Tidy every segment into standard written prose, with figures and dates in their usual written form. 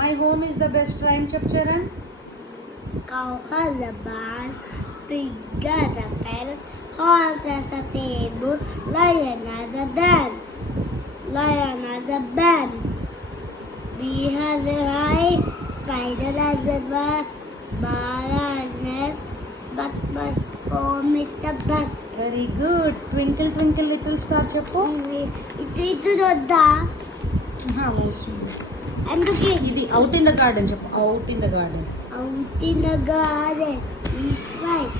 My home is the best rhyme చెప్పు Charan. Cow has a barn, pig has a pen, horse has a table, lion has a den, lion has a band, bee has a eye, spider has a web, bird has a nest, but my home is the best. Very good. Twinkle twinkle little star చెప్పు. ఇటు వద్దా అందుకే ఇది out in the garden చెప్పు. Out in the garden. out in the garden, each fight.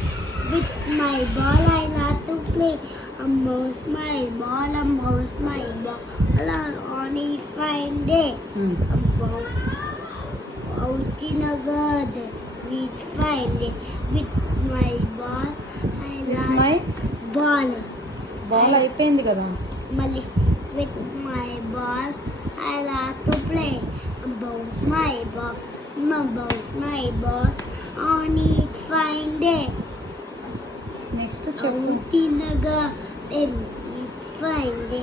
With my ball I love to play. A mouse my ball, a mouse my ball. On each fine day. Out in the garden, each fine day. With my ball I love my ball. Ball అయిపోయింది కదా. Mali. With my ball I love to play. A mouse my ball. Bounce my ball on each fine day. Next చెప్పు. Out in the garden each fine day.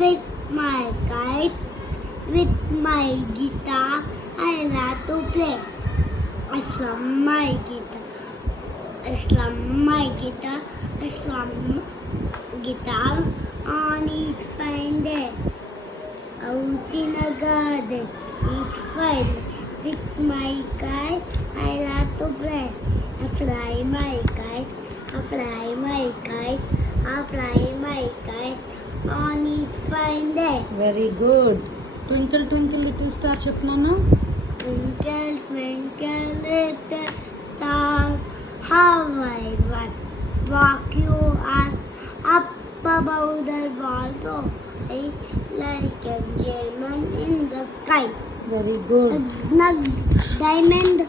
With my kite, with my guitar, I love to play. I slum my guitar, I slum my guitar, I slum guitar on each fine day. Out in the garden each fine day. With my kite, I love to play. I fly my kite, I fly my kite, I fly my kite on each fine day. Very good. Twinkle twinkle little star చెప్పు నాన్న. Twinkle, twinkle, little star, how I walk you are up above the wall, so I like a German in the sky. Very good. Diamond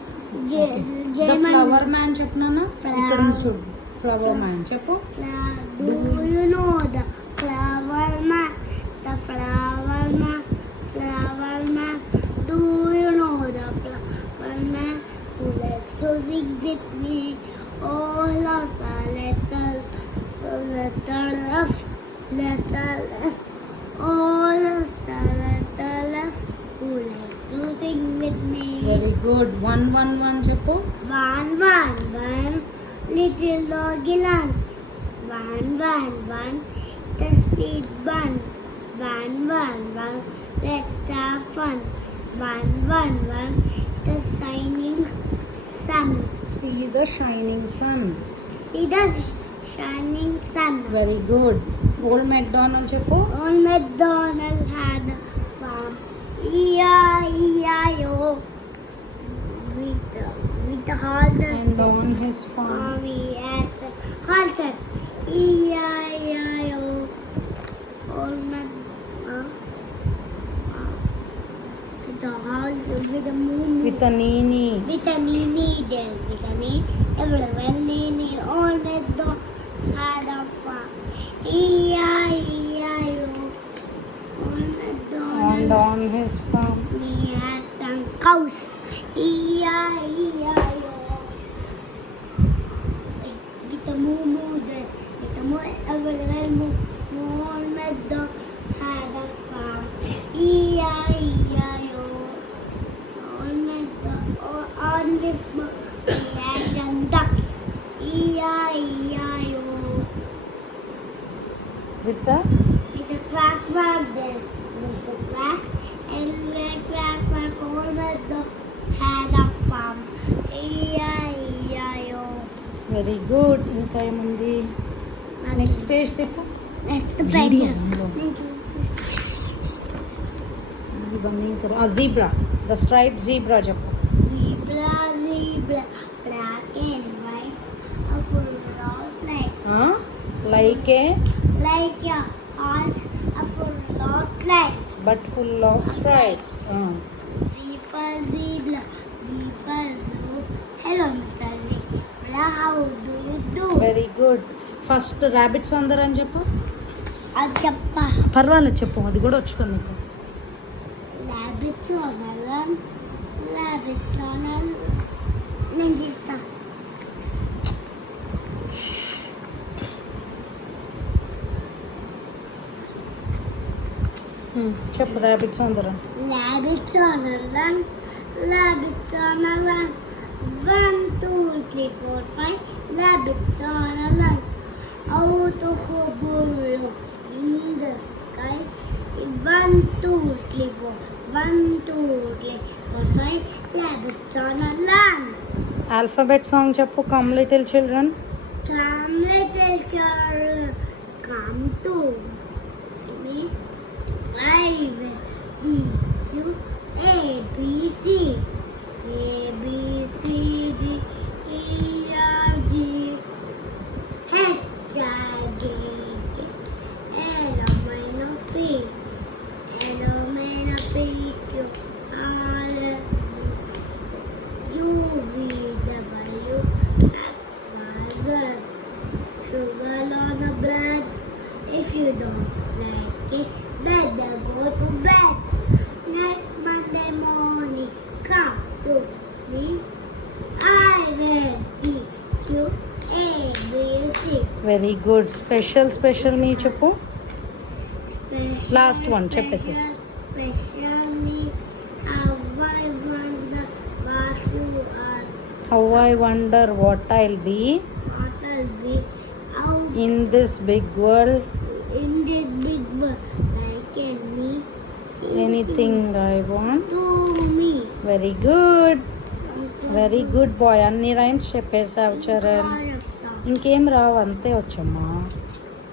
the flower man చెప్పు నాన్న. Flower. ఇక్కడ నుంచి చూడు. Flower man చెప్పు. Do you know the flower man? The flower man, flower man. Do you know the flower man who likes to sing with me? All of the little left, all of the little left who likes to sing with me. Very good. 111 చెప్పు. One, little doggy land. One, the sweet bun. One, let's have fun. One, the shining sun. See the shining sun. See the shining sun. Very good. Old MacDonald చెప్పు. Old MacDonald had a farm. E-I-E-I-O. With the horses. And on his farm. Mommy had some horses. E-I-E-I-O. Old man. With the horses, with the moon. With a nini. With a needle. With a needle. Everywhere needle. Old MacDonald had a farm. E-I-E-I-O. Old MacDonald. And on his farm. We had some cows. E-I-E-I-O. With the moo there. With the moo, everywhere moo. Old MacDonald had a farm. E-I-E-I-O. Old MacDonald. On this moo, we had some ducks. E-I-E-I-O. With the With a quack there. With the quack and quack, old MacDonald had a farm. E-I-E-I-O. Very good. ఇంకా ఏముంది? Next page చెప్పు. Next page. ఇవన్నీ ఇంకా zebra. The stripe zebra చెప్పు. Zebra, black and white, a full of light. Like A Like a horse, a full of light. But full of stripes. Zebra, zebra, blue. Hello, Mr. Zebra, how do you do? Very good. First rabbits అందరు అని చెప్పు. అది చెప్ప పర్వాలేదు చెప్పు. అది కూడా వచ్చుకుంది నీకు. ర్యాబిట్స్ ఓనర్ నేను తీస్తా. చెప్పు ర్యాబిట్స్ అందరు. Rabbits on a run, Rabbits on a run. 1, 2, 3, 4, 5. Rabbits on a run. Out of a burrow in the sky. 1, 2, 3, 4. 1, 2, 3, 4, 5. Rabbits on a run. Alphabet song చెప్పు. Come little children. Come little children, come to me. I will teach you A, B, C. A, B, C, D, E, F, G, H, I, J, K, L, M, N, O, P. L, M, N, O, P, Q, R, S, U, V, W, X, Y, Z. Sugar on the blood. If you don't like it, better go to bed. Next Monday morning, come to me. I will teach you A, B, C. Very good. Special మీ చెప్పు. Special, Last one, చెప్పేసి. Special me. How I wonder what you are. How I wonder what I'll be What will be out in this big world. in this big world. Like in me. Anything I want. To me. Very good. Very good boy. అన్ని rhymes చెప్పేసావు చరణ్. ఇంకేం రావు, అంతే వచ్చమ్మా.